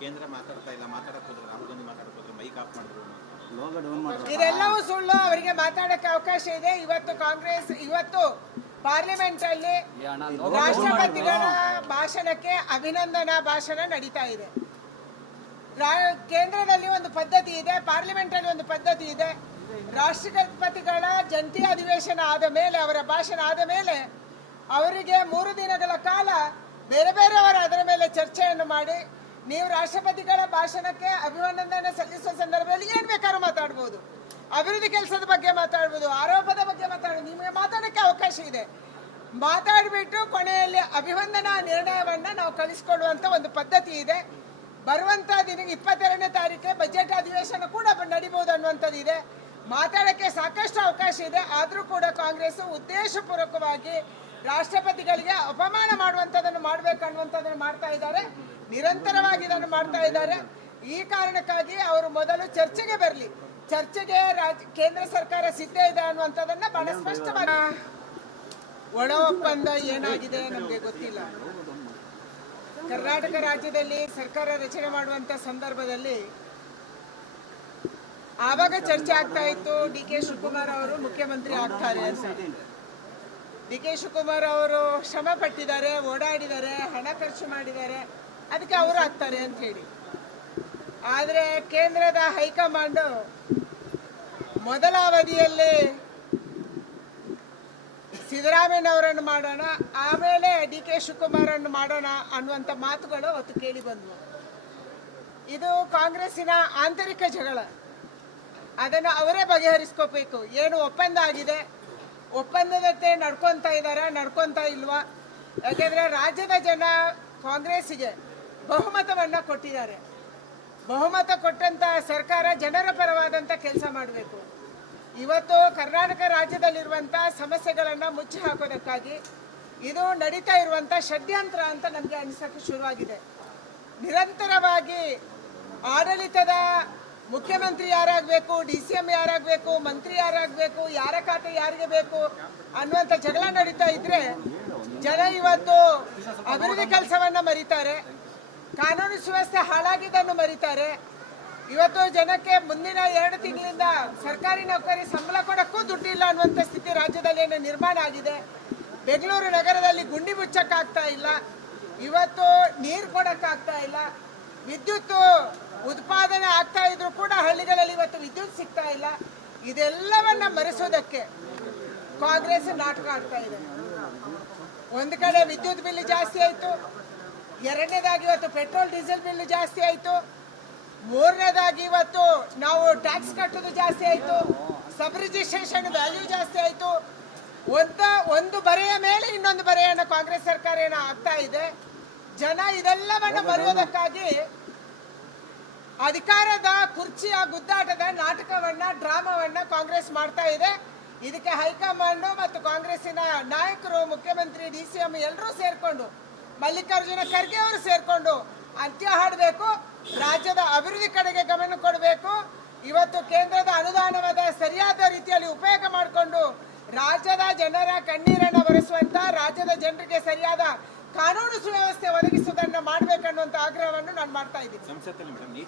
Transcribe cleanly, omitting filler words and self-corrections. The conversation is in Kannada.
ಕೇಂದ್ರ ಮಾತಾಡ್ತಾ ಇಲ್ಲ, ಮಾತಾಡಕ್ಕೆ ಹೋದ್ರೆ ರಾಹುಲ್ ಗಾಂಧಿ ಮಾತಾಡಕ್ಕೆ ಹೋದ್ರೆ ಮೈಕ್ ಆಫ್ ಮಾಡಿದ್ರು, ಲೋಗೋ ಡೌನ್ ಮಾಡಿದ್ರು. ಇದೆಲ್ಲವೂ ಸುಳ್ಳು. ಅವರಿಗೆ ಮಾತಾಡಕ್ಕೆ ಅವಕಾಶ ಇದೆ. ಇವತ್ತು ಪಾರ್ಲಿಮೆಂಟ್ ಅಲ್ಲಿ ರಾಷ್ಟ್ರಪತಿಗಳ ಭಾಷಣಕ್ಕೆ ಅಭಿನಂದನಾ ಭಾಷಣ ನಡೀತಾ ಇದೆ. ಕೇಂದ್ರದಲ್ಲಿ ಒಂದು ಪದ್ಧತಿ ಇದೆ, ಪಾರ್ಲಿಮೆಂಟ್ ಅಲ್ಲಿ ಒಂದು ಪದ್ಧತಿ ಇದೆ. ರಾಷ್ಟ್ರಪತಿಗಳ ಜಂಟಿ ಅಧಿವೇಶನ ಆದ ಮೇಲೆ, ಅವರ ಭಾಷಣ ಆದ ಮೇಲೆ ಅವರಿಗೆ 3 ದಿನಗಳ ಕಾಲ ಬೇರೆ ಬೇರೆಯವರ ಅದರ ಮೇಲೆ ಚರ್ಚೆಯನ್ನು ಮಾಡಿ, ನೀವು ರಾಷ್ಟ್ರಪತಿಗಳ ಭಾಷಣಕ್ಕೆ ಅಭಿನಂದನೆ ಸಲ್ಲಿಸುವ ಸಂದರ್ಭದಲ್ಲಿ ಏನ್ ಬೇಕಾದ್ರೂ ಮಾತಾಡ್ಬೋದು, ಅಭಿವೃದ್ಧಿ ಕೆಲಸದ ಬಗ್ಗೆ ಮಾತಾಡ್ಬೋದು, ಆರೋಪದ ಬಗ್ಗೆ ಮಾತಾಡ್ಬೋದು, ನಿಮಗೆ ಮಾತಾಡಕ್ಕೆ ಅವಕಾಶ ಇದೆ. ಮಾತಾಡ್ಬಿಟ್ಟು ಕೊನೆಯಲ್ಲಿ ಅಭಿವಂದನಾ ನಿರ್ಣಯವನ್ನ ನಾವು ಕಳಿಸ್ಕೊಡುವಂತ ಒಂದು ಪದ್ಧತಿ ಇದೆ. ಬರುವಂತ ದಿನ 22ನೇ ತಾರೀಕೆ ಬಜೆಟ್ ಅಧಿವೇಶನ ಕೂಡ ನಡೀಬಹುದು ಅನ್ನುವಂಥದ್ದು ಇದೆ. ಮಾತಾಡಕ್ಕೆ ಸಾಕಷ್ಟು ಅವಕಾಶ ಇದೆ. ಆದ್ರೂ ಕೂಡ ಕಾಂಗ್ರೆಸ್ ಉದ್ದೇಶಪೂರ್ವಕವಾಗಿ ರಾಷ್ಟ್ರಪತಿಗಳಿಗೆ ಅಪಮಾನ ಮಾಡುವಂಥದ್ದನ್ನು ಮಾಡ್ಬೇಕನ್ನುವಂಥದ್ದನ್ನು ಮಾಡ್ತಾ ಇದ್ದಾರೆ. ನಿರಂತರವಾಗಿ ಇದನ್ನು ಮಾಡ್ತಾ ಇದ್ದಾರೆ. ಈ ಕಾರಣಕ್ಕಾಗಿ ಅವರು ಮೊದಲು ಚರ್ಚೆಗೆ ಬರಲಿ, ಚರ್ಚೆಗೆ ಕೇಂದ್ರ ಸರ್ಕಾರ ಸಿದ್ಧ ಇದೆ ಅನ್ನುವಂಥದ್ದನ್ನ ಬಹಳ ಸ್ಪಷ್ಟವಾಗಿ. ಒಳ ಒಪ್ಪಂದ ಏನಾಗಿದೆ ನಮಗೆ ಗೊತ್ತಿಲ್ಲ. ಕರ್ನಾಟಕ ರಾಜ್ಯದಲ್ಲಿ ಸರ್ಕಾರ ರಚನೆ ಮಾಡುವಂತ ಸಂದರ್ಭದಲ್ಲಿ ಆವಾಗ ಚರ್ಚೆ ಆಗ್ತಾ ಇತ್ತು, ಡಿ.ಕೆ. ಶಿವಕುಮಾರ್ ಅವರು ಮುಖ್ಯಮಂತ್ರಿ ಆಗ್ತಾರೆ ಅಂತ. ಡಿ.ಕೆ. ಶಿವಕುಮಾರ್ ಅವರು ಶ್ರಮ ಪಟ್ಟಿದ್ದಾರೆ, ಓಡಾಡಿದ್ದಾರೆ, ಹಣ ಖರ್ಚು ಮಾಡಿದ್ದಾರೆ, ಅದಕ್ಕೆ ಅವರು ಆಗ್ತಾರೆ ಅಂತ ಹೇಳಿ. ಆದರೆ ಕೇಂದ್ರದ ಹೈಕಮಾಂಡ್ ಮೊದಲ ಅವಧಿಯಲ್ಲಿ ಸಿದ್ದರಾಮಯ್ಯನವರನ್ನು ಮಾಡೋಣ, ಆಮೇಲೆ ಡಿ.ಕೆ. ಶಿವಕುಮಾರ್ ಅನ್ನು ಮಾಡೋಣ ಅನ್ನುವಂಥ ಮಾತುಗಳು ಅವತ್ತು ಕೇಳಿ ಬಂದವು. ಇದು ಕಾಂಗ್ರೆಸ್ಸಿನ ಆಂತರಿಕ ಜಗಳ. ಅದನ್ನು ಅವರೇ ಬಗೆಹರಿಸ್ಕೋಬೇಕು. ಏನು ಒಪ್ಪಂದ ಆಗಿದೆ, ಒಪ್ಪಂದದಂತೆ ನಡ್ಕೊಂತ ಇಲ್ವಾ? ಯಾಕೆಂದ್ರೆ ರಾಜ್ಯದ ಜನ ಕಾಂಗ್ರೆಸ್ಸಿಗೆ ಬಹುಮತವನ್ನ ಕೊಟ್ಟಿದ್ದಾರೆ. ಬಹುಮತ ಕೊಟ್ಟಂತ ಸರ್ಕಾರ ಜನರ ಪರವಾದಂತ ಕೆಲಸ ಮಾಡಬೇಕು. ಇವತ್ತು ಕರ್ನಾಟಕ ರಾಜ್ಯದಲ್ಲಿರುವಂತ ಸಮಸ್ಯೆಗಳನ್ನ ಮುಚ್ಚಿ ಹಾಕೋದಕ್ಕಾಗಿ ಇದು ನಡೀತಾ ಇರುವಂತ ಷಡ್ಯಂತ್ರ ಅಂತ ನಮ್ಗೆ ಅನಿಸಕ್ಕೆ ಶುರುವಾಗಿದೆ. ನಿರಂತರವಾಗಿ ಆಡಳಿತದ ಮುಖ್ಯಮಂತ್ರಿ ಯಾರಾಗಬೇಕು, ಡಿ.ಸಿ.ಎಂ ಯಾರಾಗಬೇಕು, ಮಂತ್ರಿ ಯಾರಾಗಬೇಕು, ಯಾರ ಖಾತೆ ಯಾರಿಗೆ ಬೇಕು ಅನ್ನುವಂಥ ಜಗಳ ನಡೀತಾ ಇದ್ರೆ ಜನ ಇವತ್ತು ಅಭಿವೃದ್ಧಿ ಕೆಲಸವನ್ನ ಮರೀತಾರೆ, ಕಾನೂನು ಸುವ್ಯವಸ್ಥೆ ಹಾಳಾಗಿದ್ದನ್ನು ಮರೀತಾರೆ. ಇವತ್ತು ಜನಕ್ಕೆ ಮುಂದಿನ 2 ತಿಂಗಳಿಂದ ಸರ್ಕಾರಿ ನೌಕರಿ ಸಂಬಳ ಕೊಡಕ್ಕೂ ದುಡ್ಡಿಲ್ಲ ಅನ್ನುವಂಥ ಸ್ಥಿತಿ ರಾಜ್ಯದಲ್ಲಿ ನಿರ್ಮಾಣ ಆಗಿದೆ. ಬೆಂಗಳೂರು ನಗರದಲ್ಲಿ ಗುಂಡಿ ಮುಚ್ಚಕ್ಕಾಗ್ತಾ ಇಲ್ಲ, ಇವತ್ತು ನೀರು ಕೊಡಕ್ಕಾಗ್ತಾ ಇಲ್ಲ, ವಿದ್ಯುತ್ ಉತ್ಪಾದನೆ ಆಗ್ತಾ ಇದ್ರು ಕೂಡ ಹಳ್ಳಿಗಳಲ್ಲಿ ಇವತ್ತು ವಿದ್ಯುತ್ ಸಿಗ್ತಾ ಇಲ್ಲ. ಇದೆಲ್ಲವನ್ನ ಮರೆಸೋದಕ್ಕೆ ಕಾಂಗ್ರೆಸ್ ನಾಟಕ ಆಗ್ತಾ ಇದೆ. ಒಂದು ಕಡೆ ವಿದ್ಯುತ್ ಬಿಲ್ ಜಾಸ್ತಿ ಆಯ್ತು, ಎರಡನೇದಾಗಿ ಇವತ್ತು ಪೆಟ್ರೋಲ್ ಡೀಸೆಲ್ ಬಿಲ್ ಜಾಸ್ತಿ ಆಯ್ತು, ಮೂರನೇದಾಗಿ ಇವತ್ತು ನಾವು ಟ್ಯಾಕ್ಸ್ ಕಟ್ಟೋದು ಜಾಸ್ತಿ ಆಯ್ತು, ಸಬ್ ರಿಜಿಸ್ಟ್ರೇಷನ್ ವ್ಯಾಲ್ಯೂ ಜಾಸ್ತಿ ಆಯ್ತು. ಒಂದು ಬರೆಯ ಮೇಲೆ ಇನ್ನೊಂದು ಬರೆಯನ್ನ ಕಾಂಗ್ರೆಸ್ ಸರ್ಕಾರ ಏನೋ ಆಗ್ತಾ ಇದೆ. ಜನ ಇದೆಲ್ಲವನ್ನ ಮರೆಯೋದಕ್ಕಾಗಿ ಅಧಿಕಾರದ ಕುರ್ಚಿಯ ಗುದ್ದಾಟದ ನಾಟಕವನ್ನ, ಡ್ರಾಮಾವನ್ನ ಕಾಂಗ್ರೆಸ್ ಮಾಡ್ತಾ ಇದೆ. ಇದಕ್ಕೆ ಹೈಕಮಾಂಡ್ ಮತ್ತು ಕಾಂಗ್ರೆಸ್ಸಿನ ನಾಯಕರು, ಮುಖ್ಯಮಂತ್ರಿ, ಡಿ.ಸಿ.ಎಂ ಎಲ್ಲರೂ ಸೇರ್ಕೊಂಡು, ಮಲ್ಲಿಕಾರ್ಜುನ ಖರ್ಗೆ ಅವರು ಸೇರ್ಕೊಂಡು ಅಂತ್ಯ ಹಾಡಬೇಕು. ರಾಜ್ಯದ ಅಭಿವೃದ್ಧಿ ಕಡೆಗೆ ಗಮನ ಕೊಡಬೇಕು. ಇವತ್ತು ಕೇಂದ್ರದ ಅನುದಾನವಾದ ಸರಿಯಾದ ರೀತಿಯಲ್ಲಿ ಉಪಯೋಗ ಮಾಡಿಕೊಂಡು ರಾಜ್ಯದ ಜನರ ಕಣ್ಣೀರನ್ನು ಒರೆಸುವಂತ, ರಾಜ್ಯದ ಜನರಿಗೆ ಸರಿಯಾದ ಕಾನೂನು ಸುವ್ಯವಸ್ಥೆ ಒದಗಿಸುವುದನ್ನು ಮಾಡಬೇಕನ್ನುವಂತ ಆಗ್ರಹವನ್ನು ನಾನು ಮಾಡ್ತಾ ಇದ್ದೀನಿ.